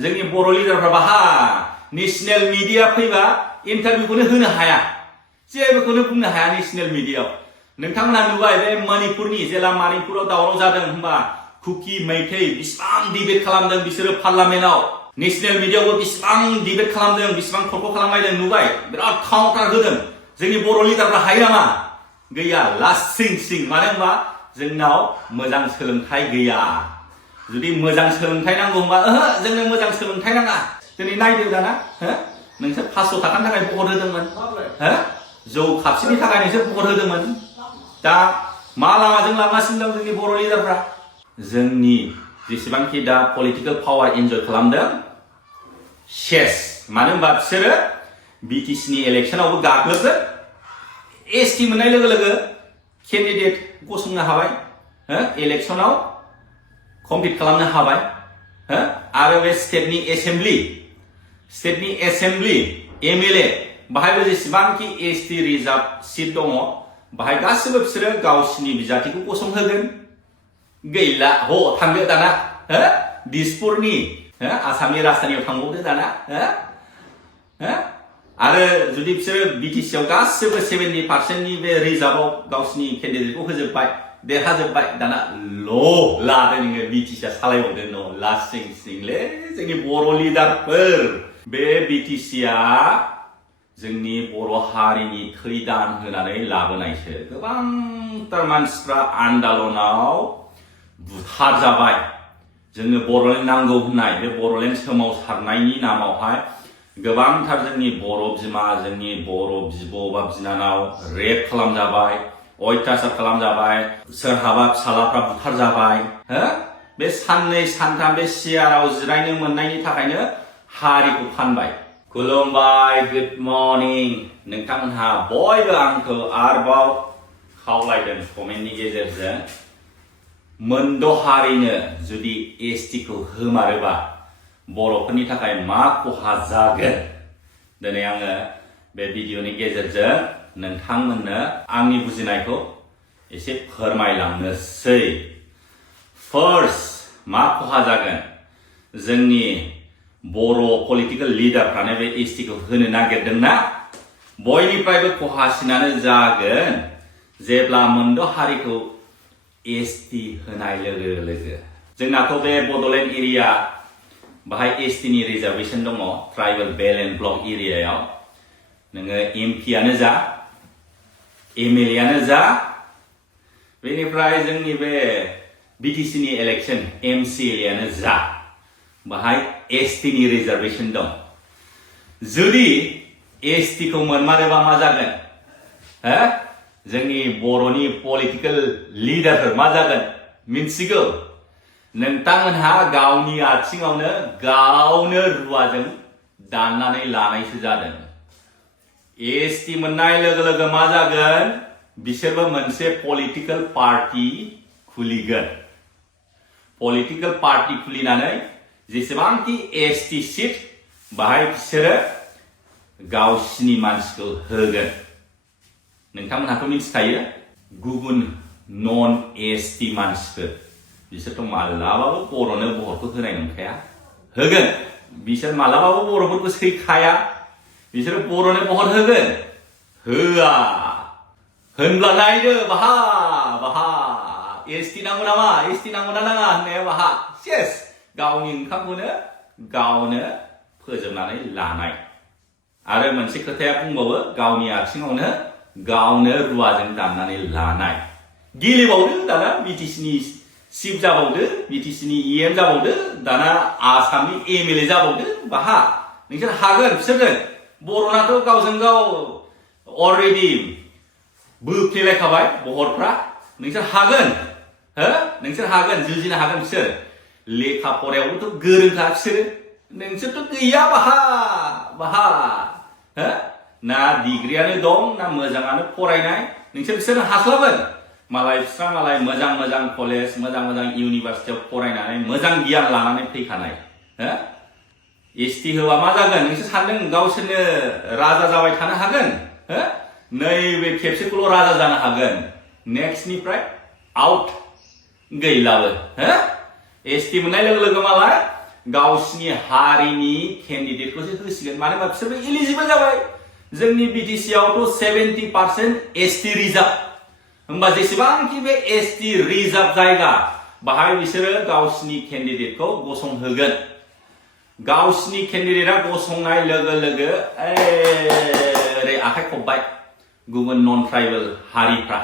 जोंनि बर' लिडारफ्रा बाहा national media फैबा इन्टारभिउखौनो होनो हाया जेबोखौनो बुंनो हाया नेशनेल मिडियायाव नोंथांमोना नुबाय बे मणिपुरनि जेला मणिपुराव दावराव जादों होनबा कुकी मैथै बिसिबां डिबेट खालामदों बिसोरो पार्लामेन्टआव नेशनेल मिडियायावबो बिसिबां डिबेट खालामदों बिसिबां थरख खालामलायदों नुबाय बिराद काउन्टार होदों जोंनि बर' लिडारफ्रा हायो नामा गैया लासिं सिं मानो होनबा जोंनाव मोजां सोलोंथाइ गैया जुदि मोजां सोलोंथाइ नांगौ होनबा जोंनो मोजां सोलोंथाइ नाङा दिनै नायदो दाना नोंसोर 500 थाखानि थाखाय भट होदोंमोन जौ खापसेनि थाखाय नोंसोर भट होदोंमोन दा मा लामाजों लांगासिनो दं जोंनि बर' लिडारफ्रा जोंनि जेसेबांखि दा पलिटिकल पावार एन्जय खालामदों सेस मानो होनबा बिसोरो बिटिसिनि इलेक्सनावबो गाग्लोबगोन एसटि मोननाय लोगो लोगो केन्डिडेट गसंनो हाबाय इलेक्सनाव कम्पिट खालामनो हाबाय आरो बे स्टेटनि एसेम्बलि एमएलए बाहायबो जेसेबांखि एसटि रिजार्भ सिट दङ बाहाय गासिबो बिसोरो गावसिनि बिजाथिखौ गसंहोगोन गैला हो थांदो दाना दिसपुरनि आसामनि राजधानियाव थांबावदो दाना आरो जुदि बिसोरो बिटिसिआव गासिबो 70% बे रिजार्भआव गावसिनि केन्डिडेटखौ होजोबबाय देरहाजोबबाय दाना लादो नोङो बिटिसिआ सालायबावदो न' लासिं सिंले जोंनि बर' लिडारफोर बे बिटिसिआ जोंनि बर' हारिनि थै दान होनानै लाबोनायसो गोबांथार मानसिफ्रा आन्दालनाव बुथारजाबाय जोंनो बर'लेण्ड नांगौ होननाय बे बर'लेण्ड सोमावसारनायनि नामावहाय गोबांथार जोंनि बर' बिमा जोंनि बर' बिब' बा बिनानाव रेप खालामजाबाय अयथासार खालामजाबाय सोरहाबा फिसालाफ्रा बुथारजाबाय बे साननै सानथाम बे सियाराव जिरायनो मोननायनि थाखायनो हारिखौ फानबाय खुलुमबाय गुड मर्निं नोंथांमोनहा बयबो आंखौ आरोबाव खावलायदों कमेन्टनि गेजेरजों मोनद' हारिनो जुदि एसटिखौ होमारोबा बर'फोरनि थाखाय मा खहा जागोन दिनै आङो बे भिडिअनि गेजेरजों नोंथांमोननो आंनि बुजिनायखौ एसे फोरमायलांनोसै फार्स्ट मा खहा जागोन जोंनि बर' पलिटिकल लिडारफ्रानो बे एसटिखौ होनो नागिरदोंना बयनिफ्रायबो खहासिनानो जागोन जेब्ला मोनद' हारिखौ एसटि होनाय लोगो लोगो जोंनाथ' बे बड'लेण्ड एरिया बाहाय एसटिनि रिजार्भेसन दङ ट्राइबेल बेल्ट एन्ड ब्लक एरियायाव नोङो एमपियानो जा एमएलएआनो जा बेनिफ्राय जोंनि बे बिटिसिनि इलेक्सन एमसिएलएआनो जा बाहाय एसटिनि रिजार्भेसन दं जुदि एसटिखौ मोनमारोबा मा जागोन जोंनि बर'नि पलिटिकल लिडारफोर मा जागोन मिन्थिगौ नोंथांमोनहा गावनि आथिङावनो गावनो रुवाजों दाननानै लानायसो जादों एसटि मोननाय लोगो लोगो मा जागोन बिसोरबो मोनसे पलिटिकल पार्टी खुलिगोन पलिटिकल पार्टी खुलिनानै जेसेबांखि एसटि सिट बाहाय बिसोरो गावसिनि मानसिखौ होगोन नोंथांमोनहाथ' मिथिखायो गुबुन नन एसटि मानसिफोर बिसोरथ' मालाबाबो बर'नो भटखौ होनाय नंखाया होगोन बिसोर मालाबाबो बर'फोरखौ सैखाया बिसोरो बर'नो भट होगोन होआ होनब्ला नायदो बाहा एसटि नांगौ नामा एसटि नांगौ ना नाङा होननाया बाहा सेस गावनि ओंखामखौनो गावनो फोजोबनानै लानाय आरो मोनसे खोथाया बुंबावो गावनि आथिङावनो गावनो रुवाजों दाननानै लानाय गेलेबावदो दाना बिटिसिनि चिफ जाबावदो बिटिसिनि इएम जाबावदो दाना आसामनि एमएलए जाबावदो बाहा नोंसोर हागोन बिसोरजों बर'नाथ' गावजों गाव अलरेडि बोफ्लेलायखाबाय भटफ्रा नोंसोर हागोन नोंसोर हागोन जुजिनो हागोन बिसोर लेखा फरायावबोथ' गोरोंखा बिसोरो नोंसोरथ' गैया बाहा ना डिग्रियानो दं ना मोजाङानो फरायनाय बिसोरो हास्लाबगोन मालाय मोजां कलेज मोजां इउनिभार्सिटियाव फरायनानै मोजां गियान लानानै फैखानाय एसटि होबा मा जागोन नोंसोर सानदों गावसोरनो राजा जाबाय थानो हागोन नैबे खेबसेखौल' राजा जानो हागोन नेक्स्टनिफ्राय आउट गैलाबो एसटि मोननाय लोगो लोगो मालाय गावसिनि हारिनि केन्डिडेटखौसो होसिगोन मानो होनबा बिसोरबो इलिजिबल जाबाय जोंनि बिटिसि आवथ' 70% एसटि रिजार्भ होमबा जेसेबांखि बे एसटि रिजार्भ जायगा बाहाय बिसोरो गावसिनि केन्डिडेटखौ गसंहोगोन गावसिनि केन्डिडेटआ गसंनाय लोगो लोगो ओरै आखाइ खब्बाय गुबुन नन ट्राइबेल हारिफ्रा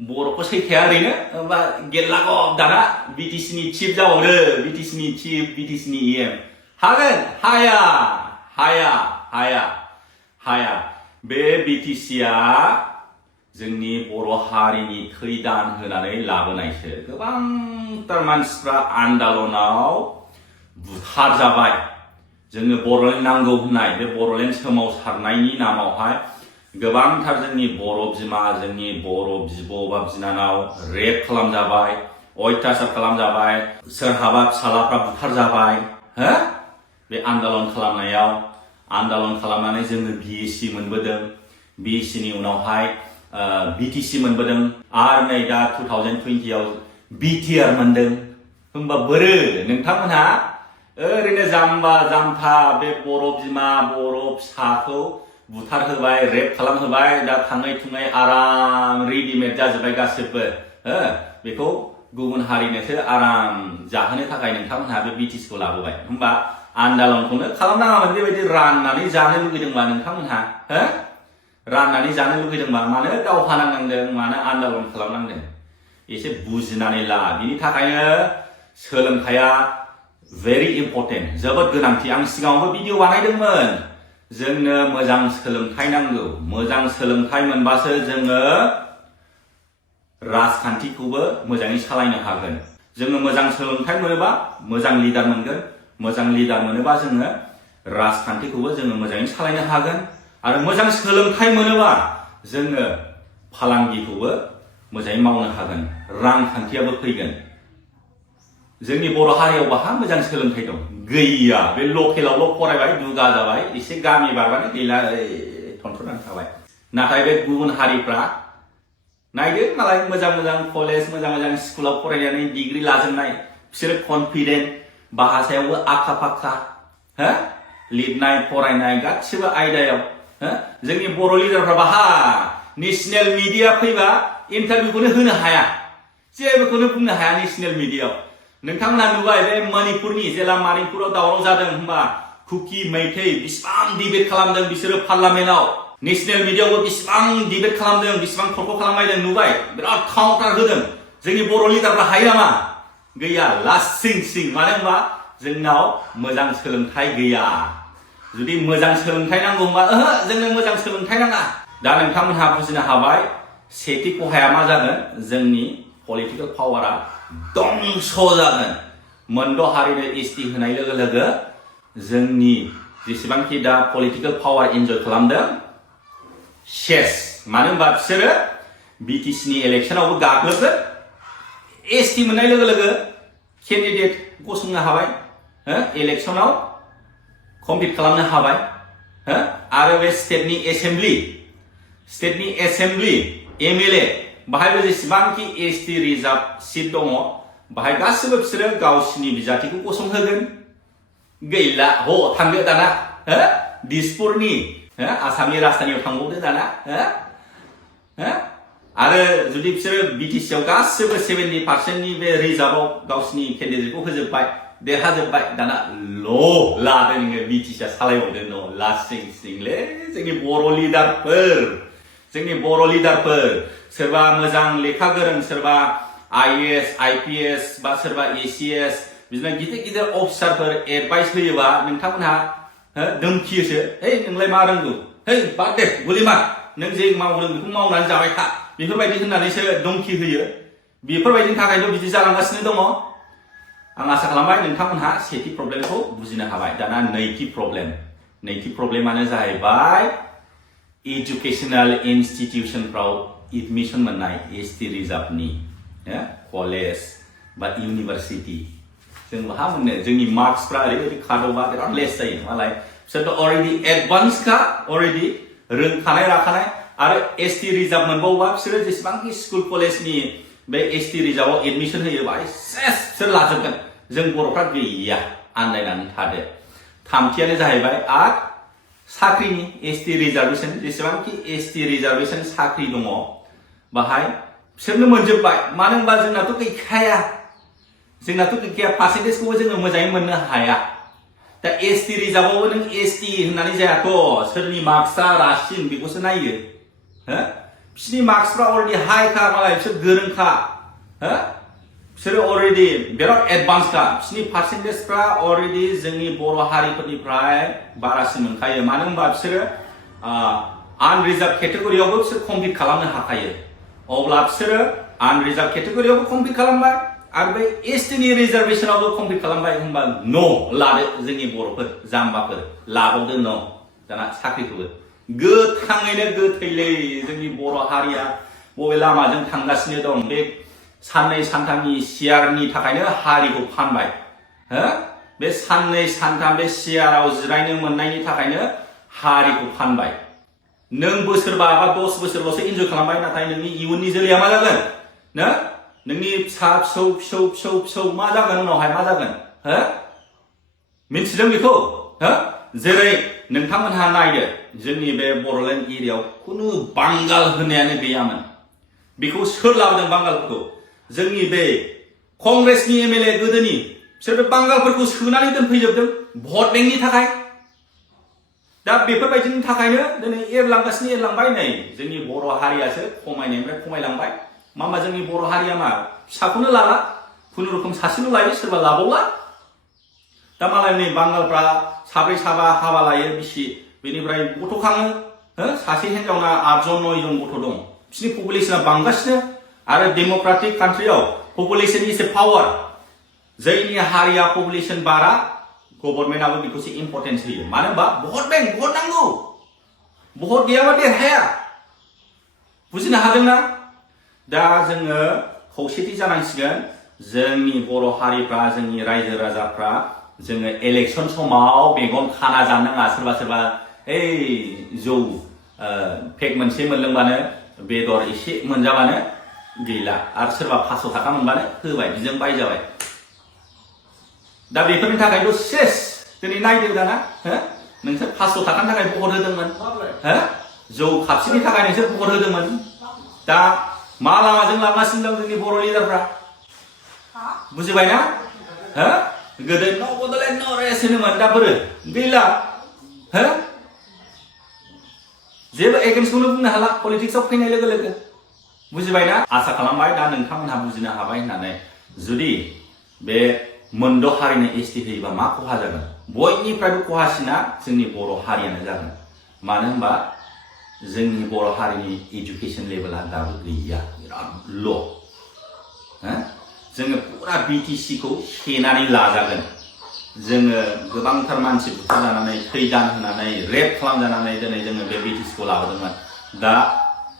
बर'खौ सैखाया ओरैनो होमबा गेल्लागब दाना बिटिसिनि चिफ जाबावदो बिटिसिनि चिफ बिटिसिनि EM हागोन हाया बे बिटिसिआ जोंनि बर' हारिनि थै दान होनानै लाबोनायसो गोबांथार मानसिफ्रा आन्दालनाव बुथारजाबाय जोंनो बर'लेण्ड नांगौ होननाय बे बर'लेण्ड सोमावसारनायनि नामावहाय गोबांथार जोंनि बर' बिमा जोंनि बर' बिब' बा बिनानाव रेप खालामजाबाय अयथासार खालामजाबाय सोरहाबा फिसालाफ्रा बुथारजाबाय हो बे आन्दालन खालामनायाव आन्दालन खालामनानै जोङो BSc मोनबोदों BSc नि उनावहाय BTC मोनबोदों आरो नै दा 2020 आव BTR मोनदों होमबा बोरो नोंथांमोनहा ओरैनो जाम्बा जाम्था बे बर' बिमा बर' फिसाखौ बुथारहोबाय रेप खालामहोबाय दा थाङै थुङै आराम रेडिमेड जाजोब्बाय गासिबो हो बेखौ गुबुन हारिनोसो आराम जाहोनो थाखाय नोंथांमोनहा बे BTCखौ लाबोबाय होमबा आन्दालनखौनो खालामनाङामोन बेबायदि राननानै जानो लुगैदोंबा नोंथांमोनहा हो राननानै जानो लुगैदोंबा मानो दावहा नांनांदों मानो आन्दालन खालामनांदों एसे बुजिनानै ला बिनि थाखायनो सोलोंथाइया very important जोबोद गोनांथि आं सिगाङावबो भिडिअ बानायदोंमोन जोंनो मोजां सोलोंथाइ नांगौ मोजां सोलोंथाइ मोनबासो जोङो राजखान्थिखौबो मोजाङै सालायनो हागोन जोङो मोजां सोलोंथाइ मोनोबा मोजां लिडार मोनगोन मोजां लिडार मोनोबा जोङो राजखान्थिखौबो जोङो मोजाङै सालायनो हागोन आरो मोजां सोलोंथाइ मोनोबा जोङो फालांगिखौबो मोजाङै मावनो हागोन रांखान्थियाबो फैगोन जोंनि बर' हारियाव बाहा मोजां सोलोंथाइ दं गैया बे लकेलावल' फरायबाय दुगा जाबाय एसे गामि बारबानो गैला थनथ्र'नानै थाबाय नाथाय बे गुबुन हारिफ्रा नायदो मालाय मोजां मोजां कलेज मोजां मोजां स्कुलाव फरायनानै डिग्री लाजोबनाय बिसोरो कनफिडेन्ट भाषायावबो आखा फाखा हो लिरनाय फरायनाय गासिबो आयदायाव हो जोंनि बर' लिडारफ्रा बाहा नेशनेल मिडिया फैबा इन्टारभिउखौनो होनो हाया जेबोखौनो बुंनो हाया नेशनेल मिडियायाव नोंथांमोना नुबाय बे मणिपुरनि जेला मणिपुराव दावराव जादों होनबा कुकी मैथै बिसिबां डिबेट खालामदों बिसोरो पार्लामेन्टआव नेशनेल मिडियायावबो बिसिबां डिबेट खालामदों बिसिबां थरख खालामलायदों नुबाय बिराद काउन्टार होदों जोंनि बर' लिडारफ्रा हायो नामा गैया लासिं सिं मानो होनबा जोंनाव मोजां सोलोंथाइ गैया जुदि मोजां सोलोंथाइ नांगौ होनबा जोंनो मोजां सोलोंथाइ नाङा दा नोंथांमोनहा बुजिनो हाबाय सेथि खहाया मा जागोन जोंनि पलिटिकेल पावारा दंस जागोन मोनद' हारिनो एसटि होनाय लोगो लोगो जोंनि जेसेबांखि दा पलिटिकेल पावार एन्जय खालामदों सेस मानो होनबा बिसोरो बिटिसिनि इलेक्सनावबो गाग्लोबगोन एसटि मोननाय लोगो लोगो केन्डिडेट गसंनो हाबाय इलेक्सनाव कम्पिट खालामनो हाबाय आरो बे स्टेटनि एसेम्बलि MLA बाहायबो जेसेबांखि एसटि रिजार्भ सिट दङ बाहाय गासिबो बिसोरो गावसिनि बिजाथिखौ गसंहोगोन गैला थांदो दाना दिसपुरनि आसामनि राजधानियाव थांबावदो दाना आरो जुदि बिसोरो बिटिसिआव गासिबो 70%नि बे रिजार्भआव गावसिनि केन्डिडेटखौ होजोबबाय देरहाजोबबाय दाना लादो नोङो बिटिसिआ सालायबावदो न' लासिं सिंलै जोंनि बर' लिडारफोर सोरबा मोजां लेखा गोरों सोरबा IAS IPS बा सोरबा ACS बिदिनो गिदिर गिदिर अफिसारफोर एडभाइस होयोबा नोंथांमोनहा धोमखियोसो नोंलाय मा रोंगौ बाद दे गुलि मार नों जे मावदों बेखौ मावनानै जाबाय था बेफोरबायदि होननानैसो धमखि होयो बेफोरबायदिनि थाखायनो बिदि जालांगासिनो दङ आं आसा खालामबाय नोंथांमोनहा सेथि प्रब्लेमखौ बुजिनो हाबाय दाना नैथि प्रब्लेमानो जाहैबाय एजुकेशनल इन्स्टिट्यूशनफ्राव एडमिशन मोननाय एसटि रिजार्भनि कलेज बा इउनिभार्सिटि जों बाहा मोननो जोंनि मार्क्सफ्रा ओरैबायदि खादौबा बिराद लेस जायो मालाय बिसोरथ' अलरेडि एडभान्सखा अलरेडि रोंखानाय राखानाय आरो एसटि रिजार्भ मोनबावोबा बिसोरो जेसेबांखि स्कुल कलेजनि बे एसटि रिजार्भआव एडमिशन होयोबा सेस बिसोर लाजोबगोन जों बर'फ्रा गैया आन्दायनानै थादो। थामथियानो जाहैबाय आर साख्रिनि ST रिजार्भेसन जेसेबांखि ST रिजार्भेसन साख्रि दङ बाहाय बिसोरनो मोनजोब्बाय मानो होनबा जोंनाथ' गैखाया पार्सेन्टेजखौबो जोङो मोजाङै मोननो हाया। दा ST रिजार्भआवबो नों ST होननानै जायाथ' सोरनि मार्क्सआ रासिन बेखौसो नायो हो बिसोरनि मार्क्सफ्रा अलरेडि हाइखा मालाय बिसोर गोरोंखा हो बिसोरो अलरेडि बिराद एडभान्सखा बिसोरनि पार्सेन्टेजफ्रा अलरेडि जोंनि बर' हारिफोरनिफ्राय बारासिन मोनखायो मानो होनबा बिसोरो आनरिजार्भ केटेगरियावबो बिसोर कमप्लिट खालामनो हाखायो। अब्ला बिसोरो आनरिजार्भ केटेगरियावबो कमप्लिट खालामबाय आरो बे STनि रिजार्भेसनावबो कमप्लिट खालामबाय होनबा न' लादो जोंनि बर'फोर जाम्बाफोर लाबावदो न' दाना साख्रिखौबो गोथाङैनो गोथैलै जोंनि बर' हारिया बबे लामाजों थांगासिनो दं बे साननै सानथामनि सियारनि थाखायनो हारिखौ फानबाय हो बे साननै सानथाम बे सियाराव जिरायनो मोननायनि थाखायनो हारिखौ फानबाय। नों बोसोरबा बा 10 बोसोरल'सो इन्जय खालामबाय नाथाय नोंनि इयुननि जोलैया मा जागोन ना नोंनि फिसा फिसौ मा जागोन उनावहाय मा जागोन हो मिन्थिदों बेखौ हो जेरै नोंथांमोनहा नायदो जोंनि बे बड'लेण्ड एरियायाव खुनु बांगाल होननायानो गैयामोन। बेखौ सोर लाबोदों बांगालफोरखौ जोंनि बे कंग्रेसनि MLA गोदोनि बिसोर बे बांगालफोरखौ सोनानै दोनफैजोबदों भट बेंकनि थाखाय। दा बेफोरबायदिनि थाखायनो दिनै एरलांबाय नै जोंनि बर' हारियासो खमायनायनिफ्राय खमायलांबाय मा जोंनि बर' हारिया मा फिसाखौनो लाला खुनुरुखुम सासेल' लायो सोरबा लाबावला। दा मालाय नै बांगालफ्रा साब्रै साबा हाबा लायो बिसि बेनिफ्राय गथ' खाङो हो सासे हिनजावना 8 जन 9 जन गथ' दं बिसिनि पपुलेसना बांगासिनो आरो डेम'क्रेटिक कान्ट्रियाव पपुलेसन इज ए पावार जायनि हारिया पपुलेसन बारा गभर्नमेन्टआबो बेखौसो इम्परटेन्स होयो मानो होनबा भट बेंक भट नांगौ भट गैयाबा देरहाया बुजिनो हादोंना। दा जोङो खौसेथि जानांसिगोन जोंनि बर' हारिफ्रा जोंनि रायजो राजाफ्रा जोङो इलेक्सन समाव मेगन खाना जानो नाङा सोरबा जौ पेक मोनसे मोनलोंबानो बेदर एसे मोनजाबानो गैला आरो सोरबा 500 थाखा मोनबानो होबाय बिजों बायजाबाय। दा बेफोरनि थाखायथ' सेस दिनै नायदो दाना हो नोंसोर 500 थाखानि थाखाय भट होदोंमोन हो जौ खापसेनि थाखाय नोंसोर भट होदोंमोन दा मा लामाजों लांगासिनो दं जोंनि बर' लिडारफ्रा बुजिबायना हो गोदो न' बड'लेण्ड न' रेस होनोमोन दा बोरो गैला हो जेबो एगेन्स्टखौनो बुंनो हाला पलिटिक्सआव फैनाय लोगो लोगो बुजिबायना। आसा खालामबाय दा नोंथांमोनहा बुजिनो हाबाय होननानै जुदि बे मोनद' हारिनो ST होयोबा मा खहा जागोन बयनिफ्रायबो खहासिना जोंनि बर' हारियानो जागोन मानो होनबा जोंनि बर' हारिनि एजुकेसन लेभेला दाबो गैया बिराद ल' हो जोङो पुरा BTC खौ सेनानै लाजागोन जोङो गोबांथार मानसि बुथारजानानै थैदान होनानै रेप खालामजानानै दिनै जोङो बे BTC खौ लाबोदोंमोन दा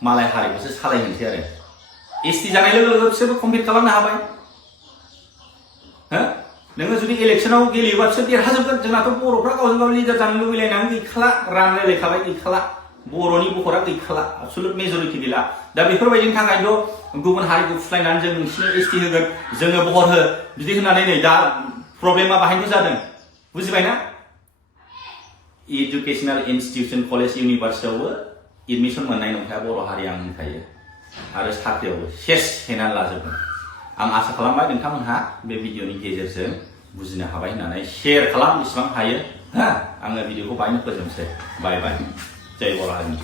मालाय हारिखौसो सालायहोनोसै आरो ST जानाय लोगो लोगो बिसोरबो कमप्लिट खालामनो हाबाय हो नोङो जुदि इलेक्सनाव गेलेयोबा बिसोर देरहाजोबगोन जोंनाथ' बर'फ्रा गावजों गाव लिडार जानो लुबैलायनानै गैखाला रानलायलायखाबाय गैखाला बर'नि बखरा गैखाला एबसुलुट मेजरिटि गैला दा बेफोरबायदिनि थाखायथ' गुबुन हारिखौ फुस्लायनानै जों नोंसिनो ST होगोन जोङो भट हो बिदि होननानै नै दा प्रब्लेमा बाहायनो जादों बुजिबायना। एजुकेशनेल इन्स्टिट्यूशन कलेज इउनिभार्सिटियावबो एडमिशन मोननाय नंखाया बर' हारिया आं होनखायो आरो साख्रियावबो सेस सेनानै लाजोबगोन। आं आसा खालामबाय नोंथांमोनहा बे भिडिअनि गेजेरजों बुजिनो हाबाय होननानै शेयार खालाम बेसेबां हायो हा आङो भिडिअखौ बायनो फोजोबनोसै बाय बाय जय बर' हारिनि।